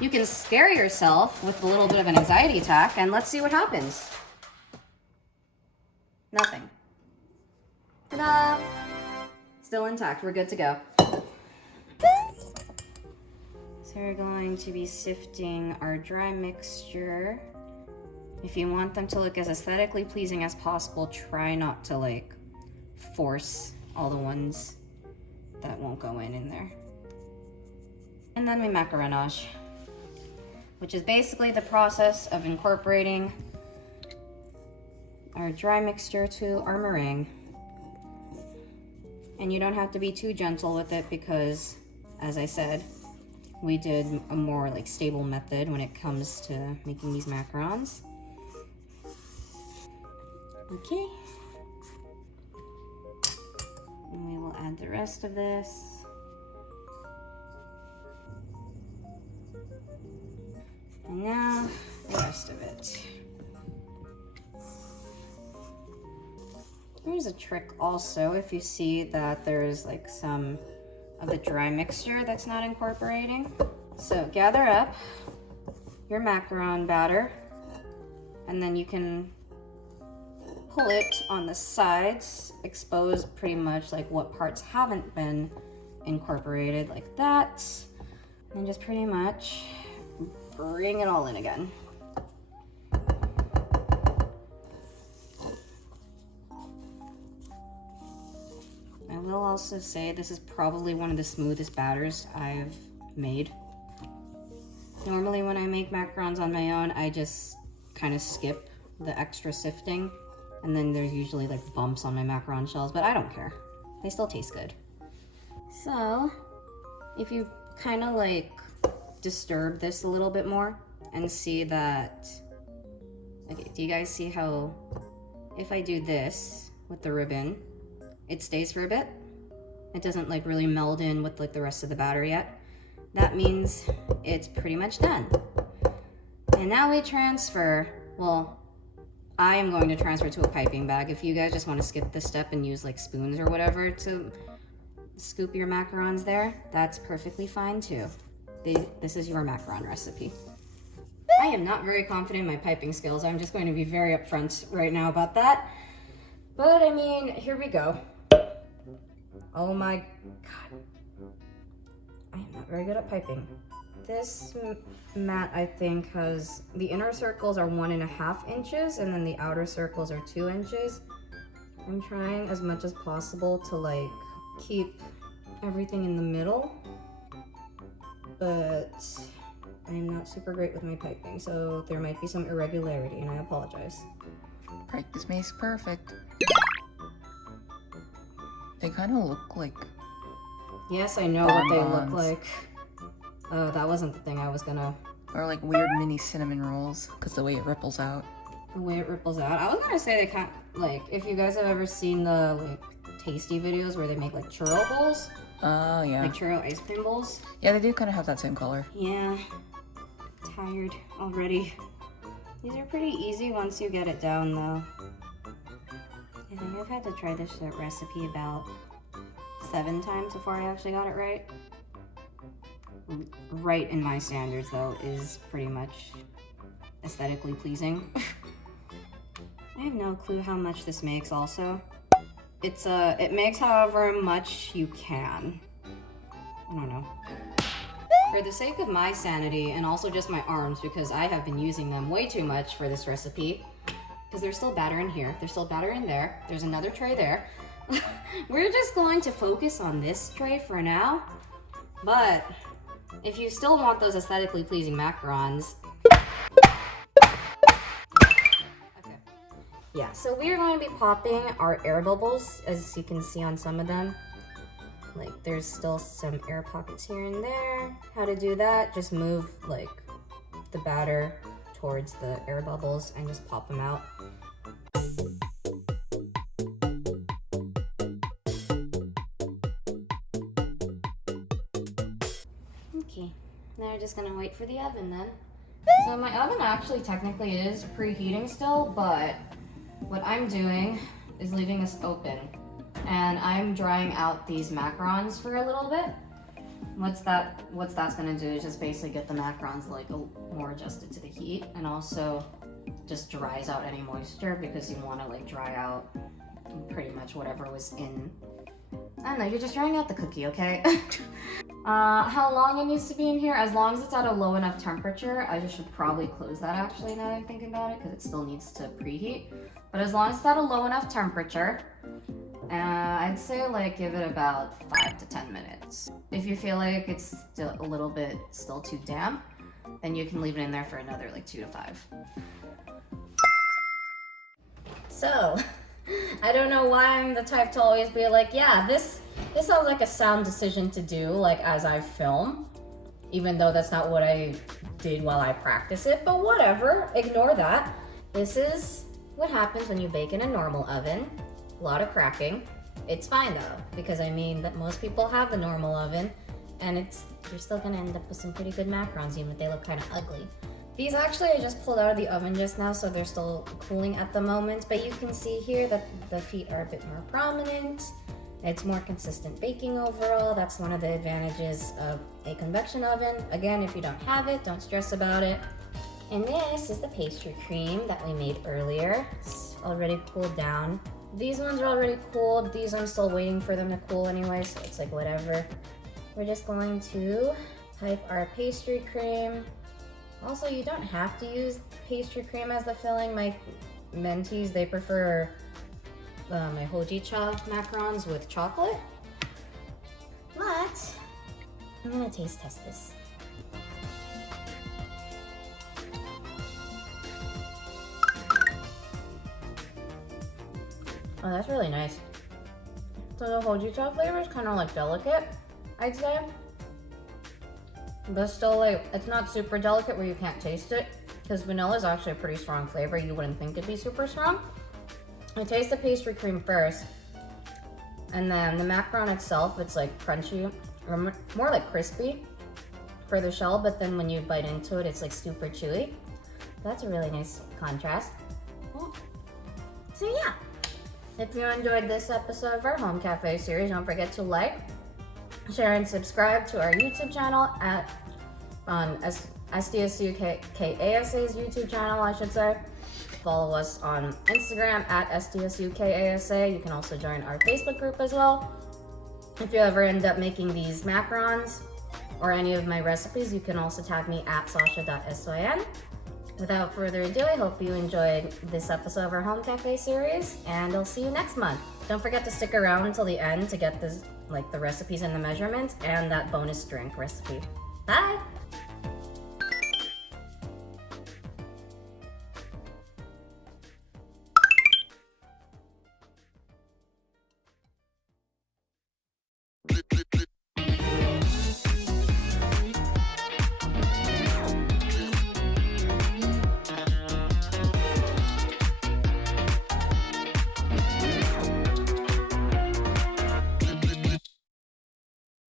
You can scare yourself with a little bit of an anxiety attack, and let's see what happens. Nothing. Ta-da! Still intact. We're good to go. So we're going to be sifting our dry mixture. If you want them to look as aesthetically pleasing as possible, try not to like force all the ones that won't go in there. And then we macaronage, which is basically the process of incorporating our dry mixture to our meringue. And you don't have to be too gentle with it because, as I said, we did a more like stable method when it comes to making these macarons. Okay. And we will add the rest of this. And now the rest of it. Here's a trick also, if you see that there's like some of the dry mixture that's not incorporating. So gather up your macaron batter, and then you can pull it on the sides, expose pretty much like what parts haven't been incorporated like that, and just pretty much bring it all in again. I will also say this is probably one of the smoothest batters I've made. Normally when I make macarons on my own, I just kind of skip the extra sifting, and then there's usually like bumps on my macaron shells, but I don't care. They still taste good. So if you kind of like disturb this a little bit more and see that, okay, do you guys see how if I do this with the ribbon, it stays for a bit? It doesn't like really meld in with like the rest of the batter yet. That means it's pretty much done. And now we transfer, well, I am going to transfer to a piping bag. If you guys just want to skip this step and use like spoons or whatever to scoop your macarons there, that's perfectly fine too. This is your macaron recipe. I am not very confident in my piping skills. I'm just going to be very upfront right now about that. But I mean, here we go. Oh my God. I am not very good at piping. This mat, I think, has, the inner circles are 1.5 inches and then the outer circles are 2 inches. I'm trying as much as possible to like keep everything in the middle, but I'm not super great with my piping, so there might be some irregularity and I apologize. Practice makes perfect. They kind of look like... Yes, I know what they look bonbons. like. Oh, that wasn't the thing I was gonna... Or like weird mini cinnamon rolls, because the way it ripples out. The way it ripples out. I was gonna say they can't, like, if you guys have ever seen the, like, tasty videos where they make, like, churro bowls. Oh, yeah. Like churro ice cream bowls. Yeah, they do kind of have that same color. Yeah. Tired already. These are pretty easy once you get it down, though. I think I've had to try this recipe about 7 times before I actually got it right. Right in my standards, though, is pretty much aesthetically pleasing. I have no clue how much this makes also. It makes however much you can. I don't know. For the sake of my sanity and also just my arms, because I have been using them way too much for this recipe, because there's still batter in here, there's still batter in there, there's another tray there. We're just going to focus on this tray for now, but if you still want those aesthetically pleasing macarons, okay. Yeah, so we are going to be popping our air bubbles, as you can see on some of them. Like, there's still some air pockets here and there. How to do that, just move, like, the batter towards the air bubbles and just pop them out. Okay, now we're just gonna wait for the oven then. So my oven actually technically is preheating still, but what I'm doing is leaving this open. And I'm drying out these macarons for a little bit. What that's gonna do is just basically get the macarons like more adjusted to the heat, and also just dries out any moisture, because you want to like dry out pretty much whatever was in. I don't know, you're just drying out the cookie, okay? How long it needs to be in here? As long as it's at a low enough temperature. I just should probably close that actually now that I'm thinking about it, because it still needs to preheat. But as long as it's at a low enough temperature, I'd say like give it about 5 to 10 minutes. If you feel like it's still a little bit still too damp, then you can leave it in there for another like 2 to 5. So, I don't know why I'm the type to always be like, yeah, this sounds like a sound decision to do, like as I film, even though that's not what I did while I practice it, but whatever, ignore that. This is what happens when you bake in a normal oven. A lot of cracking. It's fine though, because I mean that most people have the normal oven, and you're still gonna end up with some pretty good macarons, even if they look kind of ugly. These actually I just pulled out of the oven just now, so they're still cooling at the moment, but you can see here that the feet are a bit more prominent. It's more consistent baking overall. That's one of the advantages of a convection oven. Again, if you don't have it, don't stress about it. And this is the pastry cream that we made earlier. It's already cooled down. These ones are already cooled. These I'm still waiting for them to cool anyway, so it's like whatever. We're just going to type our pastry cream. Also, you don't have to use pastry cream as the filling. My mentees, they prefer my hojicha macarons with chocolate. But I'm gonna taste test this. Oh, that's really nice. So the hojicha flavor is kind of like delicate, I'd say. But still, like, it's not super delicate where you can't taste it, because vanilla is actually a pretty strong flavor. You wouldn't think it'd be super strong. I taste the pastry cream first, and then the macaron itself, it's like crunchy, or more like crispy for the shell, but then when you bite into it, it's like super chewy. That's a really nice contrast. So yeah, if you enjoyed this episode of our Home Cafe series, don't forget to like, share, and subscribe to our YouTube channel on SDSUKASA's YouTube channel, I should say. Follow us on Instagram at SDSUKASA. You can also join our Facebook group as well. If you ever end up making these macarons or any of my recipes, you can also tag me at sasha.syn. Without further ado, I hope you enjoyed this episode of our Home Cafe series, and I'll see you next month. Don't forget to stick around until the end to get this, like the recipes and the measurements and that bonus drink recipe. Bye!